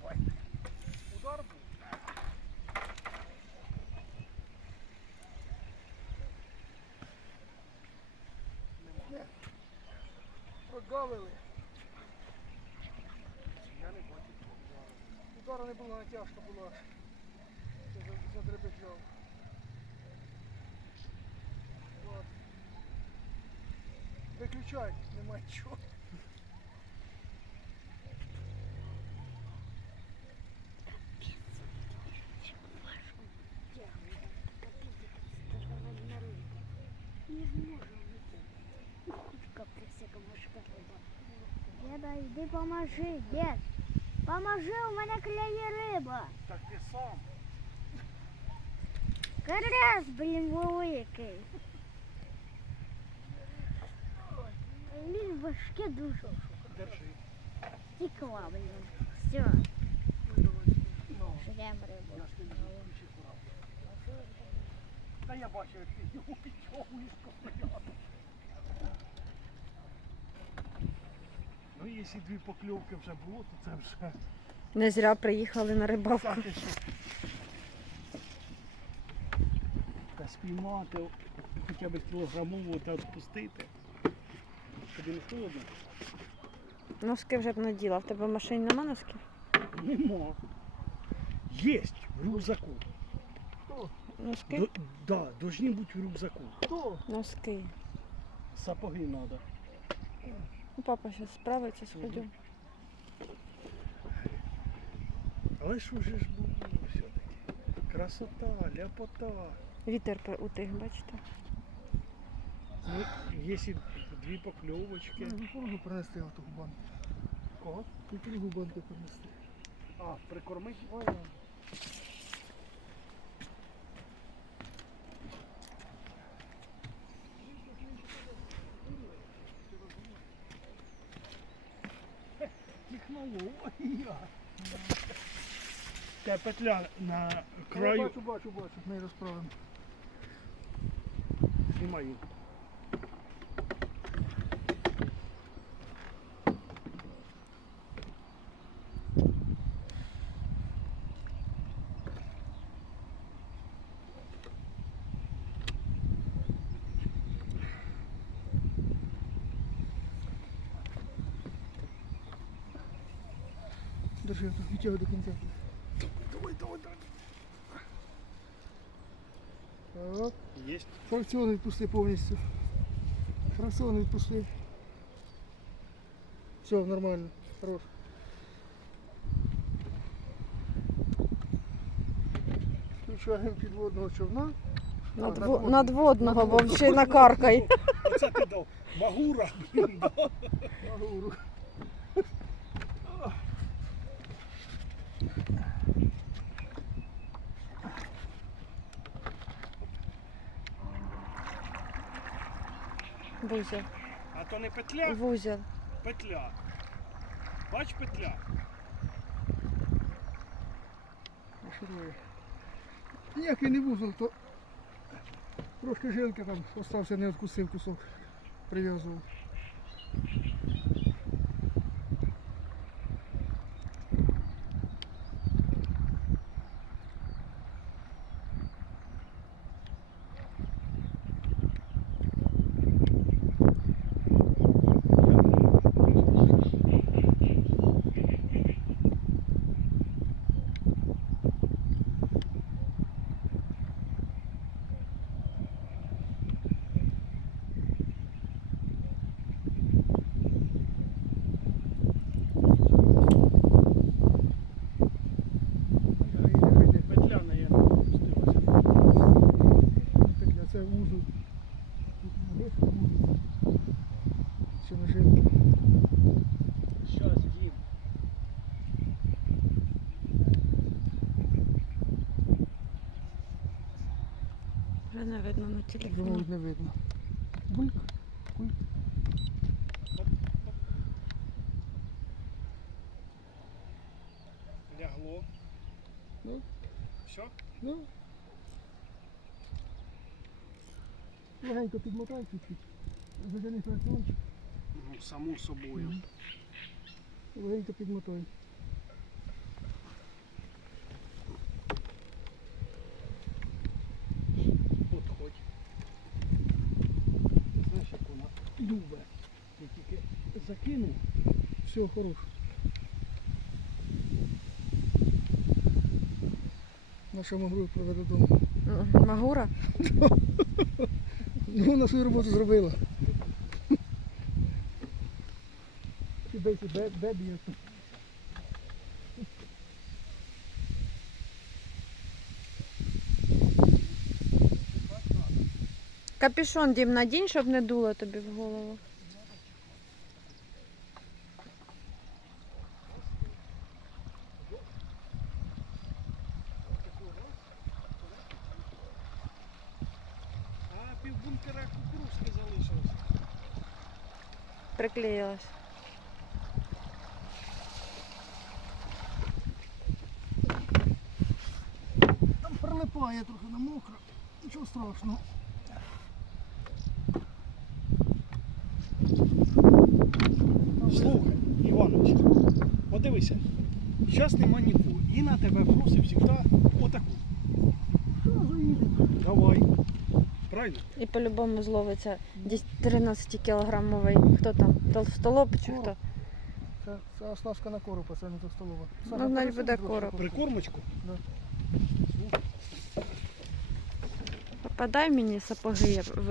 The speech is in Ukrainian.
Копай. Удар був. Нема. Прогавили. Я не бачу. Удара не було, натяжка була. За- задребежав. Виключай, немає чого. Деда, йди поможи, дед. Поможи, у мене клює риба. Так ти сам. Карась, блін, великий. Він важке дуже. Держи. Тікла, блін. Все, Ну, жрем рибу. я ж тобі ще пора. Та я бачу, як ти його підтягуєш якщо дві покльовки вже було, то це вже Не зря приїхали на рибалку. Та спіймати хоча б кілограмову та відпустити. Тобі не холодно? Носки вже б наділа. В тебе в машині нема носків? Нема. Єсть в рюкзаку. Носки? До, да, должны бути в рюкзаку. Носки. Сапоги треба. Ну, папа зараз справиться, сходю. Але ж уже ж було все-таки. Красота, ляпота. Вітер пе- утих, бачите? Ну, якщо дві покльовочки. Можу принести оту банку. Кого? І другу банку принести. А, прикормить? Ой, Та петля на Я бачу, бачу, бачу, ми розправимо. Знімаю. Держи, тут до кінця. Давай, давай, давай. Так. Єсть. Фракціон відпусти повністю. Фракціон відпусти. Все, нормально. Хорош. Включаємо підводного човна. Надво... Надводного, бо ще накаркай. Оце ти дав. Магура. Магуру. Вузел. А то не петля, Вузел. петля. Бач петля. Ніякий не вузол, то трошки жилки там остався, не відкусив кусок. Прив'язував. Нехай не вийде. Петля, наверное, спустилася. Петля, це вузол. Тут вверх вузол. Ще на жилки. Щас, їм. Вже не видно на телефоні. Думаю, не видно. Бульк. Бульк. Лягло. Ну. Все? Ну. Легенько підмотай чуть-чуть. Задяни фракціончик. Само собою. Легенько підмотай. Любе. Я тільки закинув. Все, хорошого. Наша Магура проведе додому. Магура? Ну, вона свою роботу зробила. Бебі, бебі. Капюшон дім надінь, щоб не дуло тобі в голову. А півбункера кукурузки залишилось. Приклеїлась. Там прилипає трохи на мокро. Нічого страшного. Подивися. Зараз нема нікого. І на тебе просить завжди отаку. Давай. Правильно? І по-любому зловиться десь 13 кілограмовий. Хто там? Толстолоб чи хто? Це, це оснастка на коропа, це не то столова. Ну, навіть буде короб. Прикормочку? Попадай мені сапоги, я